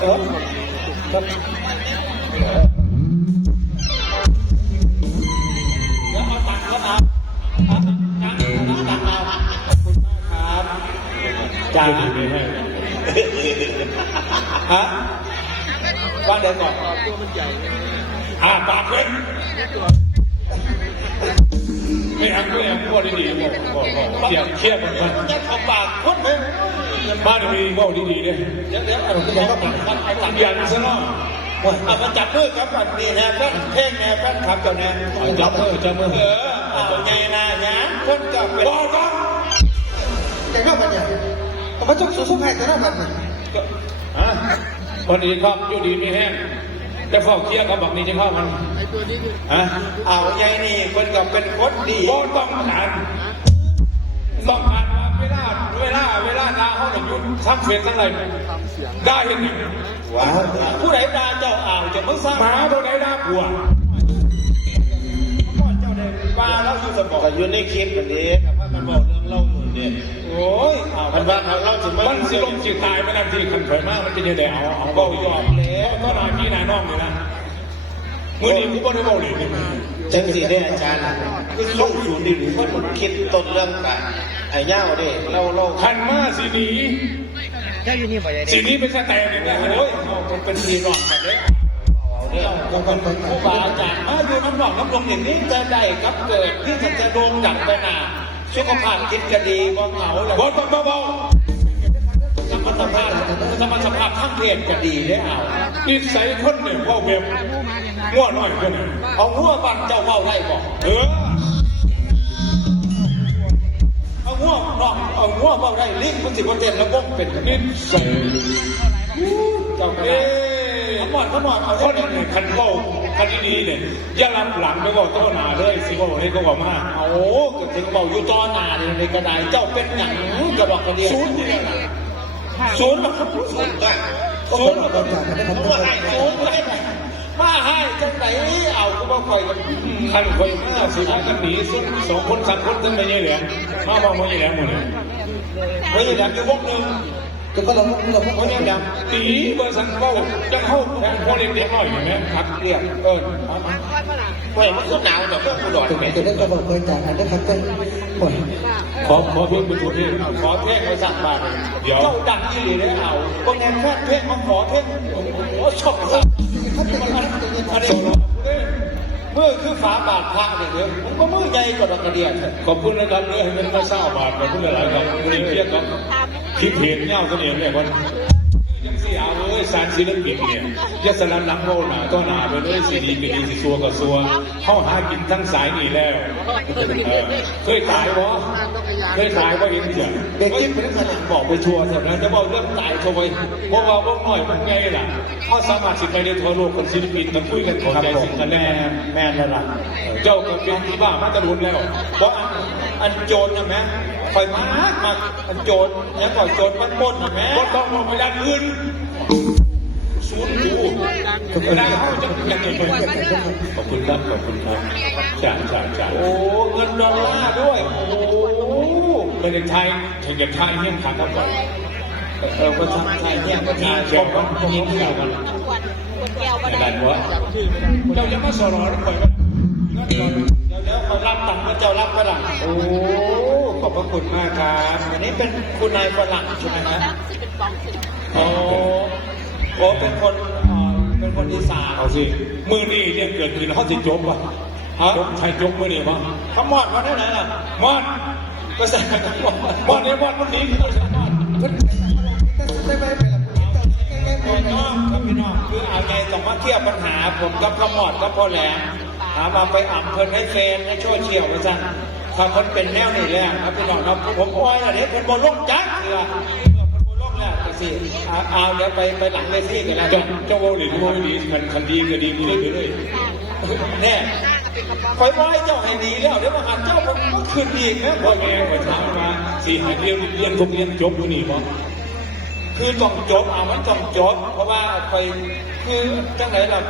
ครับแล้วเอาตังค์แล้วครับตังค์เอาขอบคุณมากครับจ้าฮะว่าเดี๋ยวก่อนตัวมันใหญ่ปากเว้นไม่ทำด้วยพวกดีๆบอกเกี่ยวเครียดมันจะทำปากคนไหมบ้านมีพวกดีๆเนี่ยเดี๋ยวผมจะบอกว่าตัดยันซะเนาะเอามาจับมือครับก่อนนี่นะแฟนเพลงแนวแฟนขับก่อนนะจับมือเอาไงนะยานคนก็เป็นบอลต้องแต่ก็มันใหญ่ผมมาจุกสุกให้แต่ละมันวันนี้ครับอยู่ดีไม่แห้งแต่ฟอกเคี้ยวเขาบอกนี่จะเข้ามันเอาไงนี่คนก็เป็นคนดีบอลต้องการเวลาด่าเขาหนึ่งยุดทั้งเฟซทั้งอะไรได้เห็นหนึ่งผู้ใดด่าเจ้าจะไม่สร้างหมาผู้ใดด่าผัวเจ้าเด็กว่าเราอยู่สมองอยู่ในคลิปแบบนี้แต่ว่ามันบอกเรื่องเล่าอยู่เนี่ยโอ้ยมันว่าเขาเล่าถึงมันสิลมสิตายไม่นานทีขันเผยมากมันจะยังไงเอาเบายอมแล้วก็นอนพี่นาน้องเลยนะมือดีกูบ่ได้เบาเลยจังสีได้อาจารย์คือส่งศูนย์ดิหรือว่าคิดต้นเรื่องกันไอ้เง่าเด้เราขันมาสีนี้สีนี้เป็นสแตนเลยนะโอ้ยเป็นสีรองแบบนี้ผู้บาอาจารย์อยู่น้ำหนองน้ำลงอย่างนี้จะได้กับเกิดที่จะโด่งดังไปหนาสุขภาพคิดจะดีบ่เหงาเลยบ่ต้องเบาสมรรถภาพทั้งเพศจะดีได้เอานิสัยคนหนึ่งว่าเว็บง่วหน่อยคนเอาง่วบังเจ้าเฝ้าได้บอกเอาง่วเฝ้าได้ลิ้นมัน10%แล้วบ้งเป็นนิสัยเจ้าขมอดเอาคนหนึ่งคันเฝ้าคันดีเนี่ยอย่ารับหลังแล้วก็ต้อหนาเลยสิว่าให้เขาบอกมาโอ้ก็ถึงเบาอยู่ต้อหนาในกระไดเจ้าเป็นหนังกระดอกกระเดียศูนย์หรอครับศูนย์มาให้จังไหนเอาก็มาคอยกันคันคอยมาสิพากันหนีสุด2 คน3 คนถึงไม่ใช่เหรอมาบอกไม่ใช่แล้วหมดเลยไม่ใช่แล้วคือพวกนึงก็เราเพราะเนี่ยดำตีเบอร์สันเบ้าจะเข้าแทนพอเล็กๆหน่อยเห็นไหมครับเรียกเว้ยมันก็หนาวแต่เพื่อนกูดอดไหมจะได้กระบอกเบอร์จากอันนี้ครับเต้นขอเพื่อนเป็นคนที่ขอเท่งไปสั่งบาทเดี๋ยวเจ้าดังยี่หลีได้เอาคนแทนแค่เท่งมาขอเท่งโอ้ชอบสั่งเมื่อคือฝาบาทพระเนี่ยเดี๋ยวผมก็มือใหญ่กว่าดอกกระเดียนขอบคุณนะครับเรื่องให้มันไม่เศร้าบาทขอบคุณหลายๆครับวันนี้เพียงครับคิดเห็นเงาเสน่ห์เนี่ยวันยังเสียเลยสารศิลปินเนี่ยยัสลันหลังโลหนาก็หนาไปเลยสีดีเป็นสีซัวกับซัวเข้าหากินทั้งสายนี่แล้วเคยตายวะเห็นเสียเด็กจิ้มไปทั้งขนาดบอกไปชัวร์เถอะนะจะบอกเรื่องตายชัวร์เพราะว่าพวกหน่อยมันไงล่ะเขาสามารถสิไปในทั่วโลกคนศิลปินมันคุยกันเข้าใจสิ่งกันแม่แล้วล่ะเจ้าก็เป็นที่บ้ามาตะลุนแล้วเพราะอันโจรนะแม่คอยมาอันโจรเนี่ยก่อนโจรมันปล้นนะแม่ก็ต้องลงไปด้านอื่นศูนย์ดูได้เขาจะยังไงขอบคุณครับจ่าโอ้เงินดอลลาร์ด้วยโอ้ประเทศไทยเนี่ยขันเท่าไหร่ประเทศไทยเนี่ยประเทศเกี่ยวกันยิงเกี่ยวกันอะไรวะเจ้ายังมาสอนเราปล่อยกันเดี๋ยวเขารับตังค์เจ้ารับฝรั่งโอ้ขอบพระคุณมากครับอันนี้เป็นคุณนายฝรั่งใช่ไหมครับโอ้เป็นคนอีสานเอาสิมือนี่เรียกเกิดขึ้นเขาสิจบป่ะใช่จบมือนี่ป่ะเขามอดมาได้ไหนล่ะมอดก็ใส่มอดเนี่ยมอดมันหนีคือมอดพี่น้องคือเอาไงต้องมาเที่ยวปัญหาผมกับพ่อมอดกับพ่อแหลมหามาไปอ่ำเพิ่นให้เฟนให้ช่วยเชี่ยวไปซะถ้าคนเป็นแนวนี่แหละครับพี่น้องครับผมอ้อยอะไรเพิ่นบอลลูกจักเถื่อสิเอาเดี๋ยวไปหลังเลยที่กันแล้วเจ้าโวหรือโวดีมันคันดีก็ดีเลยไปเลยแน่คอยว่าให้เจ้าให้ดีแล้วเดี๋ยวมาหาเจ้ามันก็คืนดีนะพ่อแม่ไปถามมา4 เดือนเรียนทุกเรียนจบอยู่นี่มั้งคือต้องจบมันต้องจบเพราะว่าไปคือจังไหนล่ะ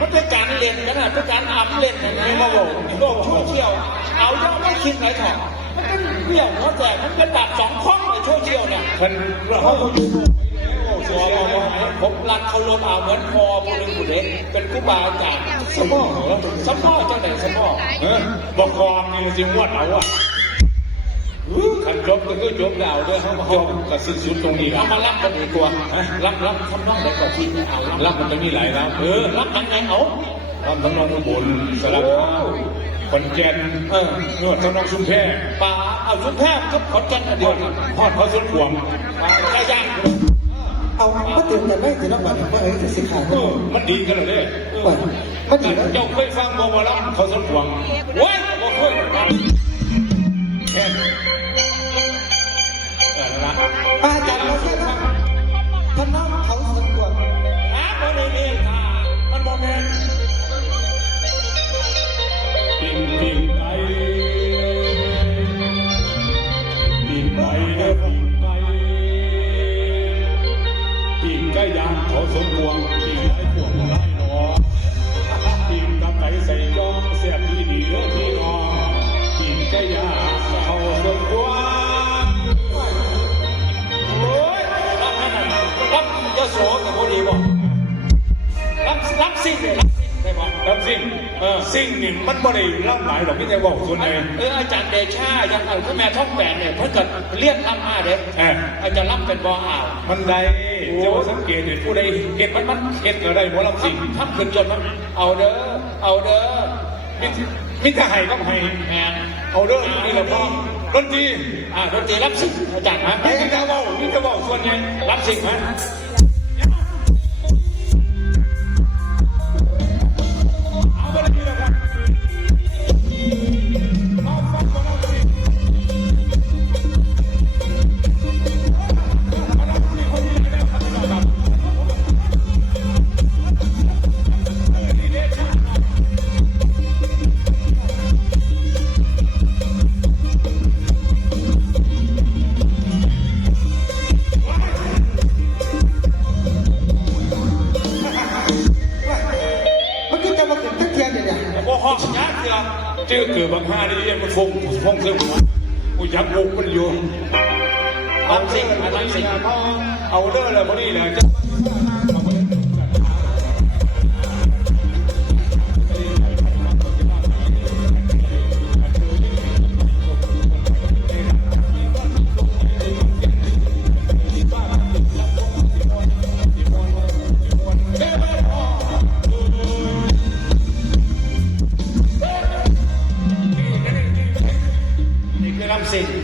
มันเป็นการเล่นกันนะเป็นการอ่ำเล่นนะไม่มาบอกโลกชั่วเชี่ยวเอาเยอะไม่คิดไหนถอดมันเป็นเบี้ยวหัวแตกมันเป็นดาบ2 ข้องในโซเชียลเนี่ยมันเราอยู่ สัวบอกว่าผมรักเขาลดเอาเหมือนพอคนหนึ่งคนเด็กเป็นครูบาอาจารย์สมองเหรอสมองเจ้าไหนสมองบอกกองนี่จริงวัดเอาอะขันจบก็คือจบแล้วด้วยเขามากับสิ้นสุดตรงนี้เอามารับกันดีกว่ารับทำน้องได้กว่าที่เอารับมันจะมีหลายรับรับยังไงเอารับทำน้องอุบลสลับข้าวขอนแก่นนวดทำน้องชุมแพป่าเอาชุมแพก็ขอนแก่นอันเดียวทอดเขาสวนขวงปลาไก่ย่าง เอามาตื่นแต่ไม่ตื่นน้ำมันว่าจะสิขาด มันดีกันเลยเนี่ย มันดีแล้ว เจ้าเคยฟังบอกว่ารับเขาสวนขวงว้ายบอกเคยแค่ละ อาจารย์เราแค่ทำน้องเขาสนกว่า บริเวณท่ามันบอกแม่ปิ่งไก่เด้อปิ่งไก่ย่างเขาสมควงปิ่งไก่พวงไล่หนอปิ่งกับไก่ใส่จองเสียบดีเด้อพี่น้องปิ่งไก่ย่างเขาสมควงโอ้ยรับนั่นน่ะรับยโสกับพอดีบอกรับสิ่งเลยรับสิ่งได้บอกรับสิ่งสิ่งนี่มันบ่ได้รับหลายหรอกพี่แต่บอกส่วนใหญ่อาจารย์เดชายังเอาคุณแม่ท่องแปดเนี่ยเพิ่งเกิดเรียกทำมาเด็กอาจารย์รับเป็นบ่ออ่าวมันได้เจ้าสังเกตเห็นผู้ใดเห็นมันเห็นอะไรบ่รับสิ่งทำขึ้นจนมันเอาเด้อมิตรไห้ก็ไห้แมนเอาเด้อนี่แหละพ่อดนตรีดนตรีรับสิ่งอาจารย์นะมิตรเบาส่วนใหญ่รับสิ่งนะชื่อเกิดบางห้าได้เรียกมันฟงเสื่อมกูยักมุกมันอยู่เอาสิ่งเอาเด้อเลยพอดีเลย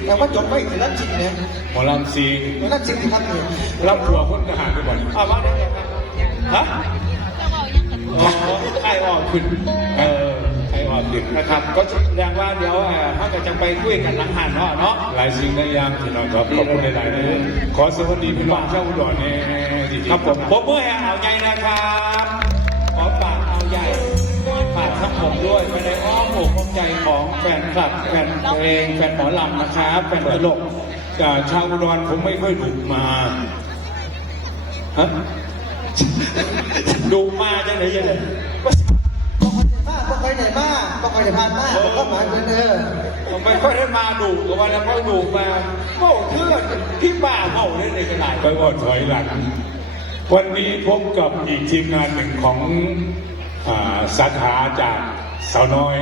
แต่ว่าจบไปถึงรับจริงเนี่ย หมอลำซี รับจริงที่ครับเนี่ย ลำหัวคนทหารไปบ่อยว่าได้ไงครับฮะไอ้ออกขึ้นไอ้ออกขึ้นนะครับก็แสดงว่าเดี๋ยวถ้าเกิดจะไปคุยกันหลังหันเนาะหลายสิ่งหลายอย่างที่น้องครับขอบคุณหลายๆนะขอสวัสดีพี่น้องชาวอุดรเนี่ยครับผมเมื่อแห่เอาใหญ่นะครับขอฝากเอาใหญ่ฝากทั้งผมด้วยไปในอ้อมอกอ้อมใจของแฟนคลับแฟนเพลงแฟนหมอลำนะครับแฟนตลกชาวอุดรผมไม่ค่อยดุมาฮะดุมาจังไหนยังไงบอกไปไหนมาบอกไปไหนผ่านมาก็หมายเหมือนผมไม่ค่อยได้มาดุกับวันแล้วก็ดุมาโอ้เพื่อนพี่บ้าเมาได้ในขนาดไปว่าถอยหลังวันนี้พบกับอีกทีมงานหนึ่งของสาขาจากสาวน้อย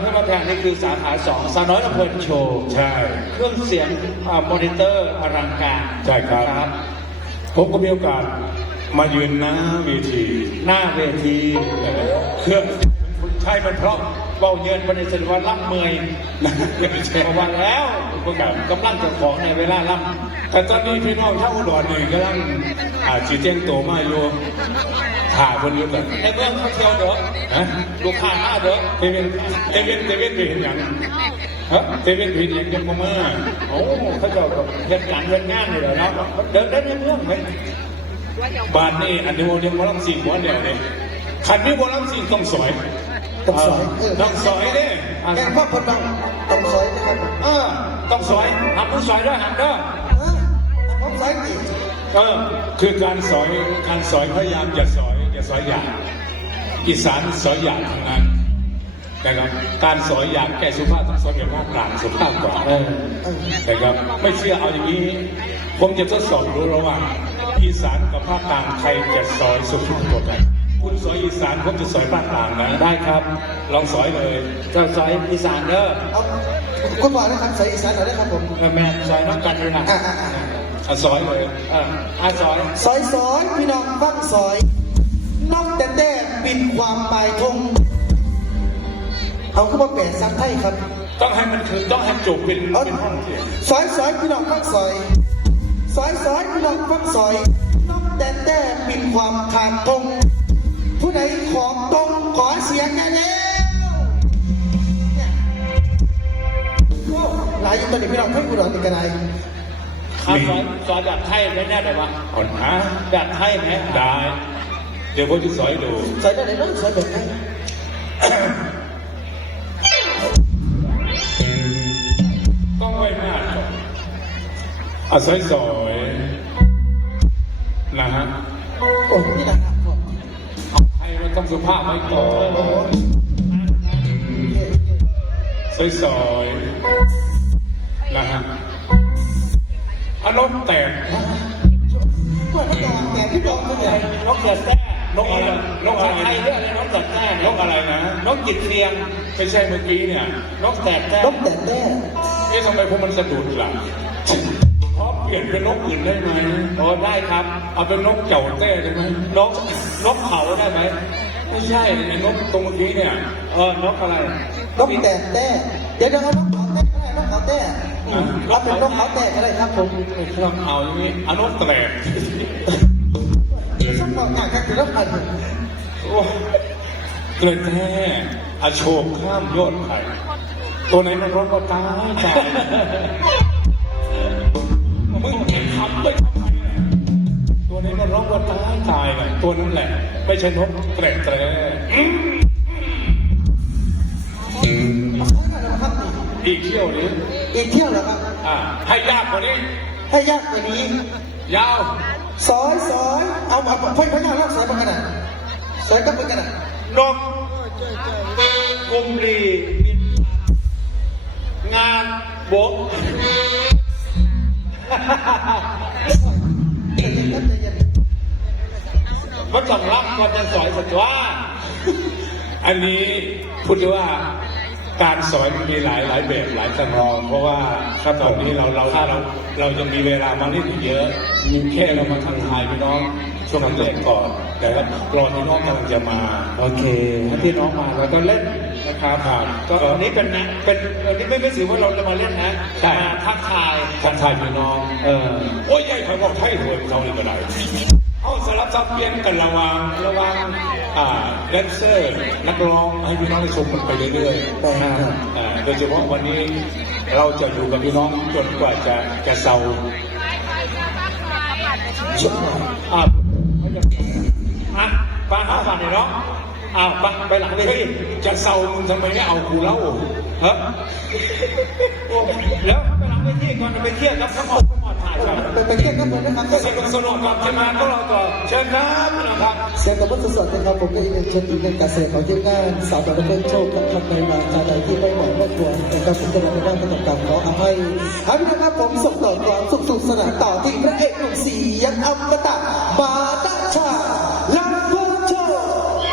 เพื่อมาแทนนี่คือสาขา2สาวน้อยลำเพลินโชว์ใช่เครื่องเสียงมอนิเตอร์อลังการใช่ครับผมก็มีโอกาสมายืนหน้าเวทีเครื่องใช่มันเพราะเบาเยินประเด็นสวัสดิ์ล่ำเมยพอวันแล้วกำลังเจ้าของในเวลาล่ำแต่ตอนนี้พี่น้องชาวอุดรนี่กำลังจีเจนโตมาอยู่ถ่าคนอยู่กันในเมืองเขาเที่ยวเด้อลูกค้ามาเด้อเทเวนเป็นอย่างเทเวนเป็นอย่างยังมาเมื่อโอ้เขาเจ้ากับเรื่องการเรื่องงานเลยเนาะเดินได้ในเมืองไหมบ้านนี่อันนี้โมเดลมาลังสิ่งวันเดียวเลยขันนี้โมลังสิ่งต้องสอยเนี่ยแกงพ่อคนต้องสอยนะครับต้องสอยทำผู้สอยด้วยหันเด้อผมสอยอีกคือการสอยพยายามอย่าสอยอย่างอีสานสอยอย่างทางนั้นนะครับการสอยอย่างแก่สุภาพต้องสอยแบบกลางสุภาพกว่านะครับไม่เชื่อเอาอย่างนี้ผมจะทดสอบดูระหว่าง อีสานกับภาคกลางใครจะสอยสุดกว่ากันคุณสอยอีสานผมจะสอยภาคกลางนะได้ครับ ลองสอยเลยเจ้าสอยอีสานเด้อ เอาคุณบอกนะครับสายอีสานหน่อยนะครับผม แม่สอยน้องกันเลยนะเอาสอยเลยสอย ซอยพี่น้องฟังซอยนอกแต่แต่บินความปลายทงเอาขึ้นมาแปะซักไทยครับ ต้องให้มันคือต้องให้จบเป็นห้องเสียง ซอยพี่น้องฟังซอยพี่น้องฟังซอยนอกแต่แต่บินความขาดทงผู้ใดของตรงขอเสียงกันแล้วหลายอยู่ตอนนี้พี่น้องให้กูดอนติดกันไร สอยแบบไทยไม่แน่เลยว่าอ่อนฮะแบบไทยไหมได้ เดี๋ยวผมจะสอยดู ซอยได้เลยน้องซอยแบบไหน ต้องไว้หน้าก่อนเอาสอยนะฮะ โอ้นี่นะครับผม ไทยมันต้องสุภาพไว้ก่อน โอ้โห สอยนะฮะอารมณ์แตก เมื่อก่อนแต่พี่ดอนเป็นไง นกเกิดแต้นกอะไรนกอะไรไทยเรื่องอะไรนกเกิดแต้นกอะไรนะนกจิตเรียงไม่ใช่เมื่อกี้เนี่ยนกแตกแต้ นกแต่แต่ ทำไมพวกมันสะดุดล่ะขอเปลี่ยนเป็นนกอื่นได้ไหมอ๋อได้ครับ เอาเป็นนกเจ้าแต้ได้ไหมนกเขาได้ไหมไม่ใช่ไอ้นกตรงเมื่อกี้เนี่ยนกอะไร นกแต่แต่เดี๋ยวเอานกเขาแต่ก็ได้นกเขาแต่รับเป็นนกเขาแต่ก็ได้ครับผม ลองเอาอย่างนี้เอานกแตก สักหน่อยอยากจะรับอัน โอ้เกิดแน่อโชคข้ามยอดไผ่ตัวไหนมันร้องก็ตายใจมึงเห็นคำด้วยทำไมตัวนี้มันร้องก็ตายไงตัวนั้นแหละ ไม่ใช่นกแตรแตร ครับ อีกเที่ยวนี้ อีกเที่ยวเหรอครับ ให้ยากกว่านี้ ให้ยากกว่านี้ ยาว ซอยเอาพ่อยาลอกสายมาขนาดสายก็เป็นขนาด นกกุมรีบินงานบก มันต้องรับก่อนจะสอยสัตว์ว่า อันนี้พูดว่าการสอนมีหลายแบบหลายจำลองเพราะว่าครับตอนนี้เราจะมีเวลามาเล่นอีกเยอะมีแค่เรามาทักทายพี่น้องช่วงแรกก่อนแต่ว่ารอพี่น้องกำลังจะมาโอเคถ้าพี่น้องมาเราก็เล่นนะครับก็อันนี้เป็นอันนี้ไม่ถือว่าเราจะมาเล่นนะใช่ทักทายพี่น้องโอ้ยใหญ่เขาบอกไทยรวยเขาเลยก็ได้เอาสลับซับเปลี่ยนกันระหว่างแดนเซอร์นักร้องให้พี่น้องได้ชมกันไปเรื่อยๆโดยเฉพาะวันนี้เราจะอยู่กับพี่น้องจนกว่าจะเศร้าป้าหาฝันเลยเนาะไปหลังเลยจะเศร้ามึงทำไมไม่เอากูเล่าฮะแล้วไปหลังเวทีก่อนไปเที่ยวกับทั้งหมดถ่ายกัน ไปเที่ยวกันเหมือนนะครับ สนุกกับทีมงานของเราต่อเชิญครับนะครับ เสียงกับวัตถุสดนะครับผมก็อีกหนึ่งชนอีกหนึ่งการเสพของทีมงานสาวดาวเพื่อนโชคกับทำในมาการใดที่ไม่เหมาะไม่ควรนะครับผมจะนำไปด้านประสบการณ์ขออภัยครับพี่นะครับผมส่งต่อความสุขสนานต่อที่พระเอกหนุ่มเสียงอมตะมาตาชา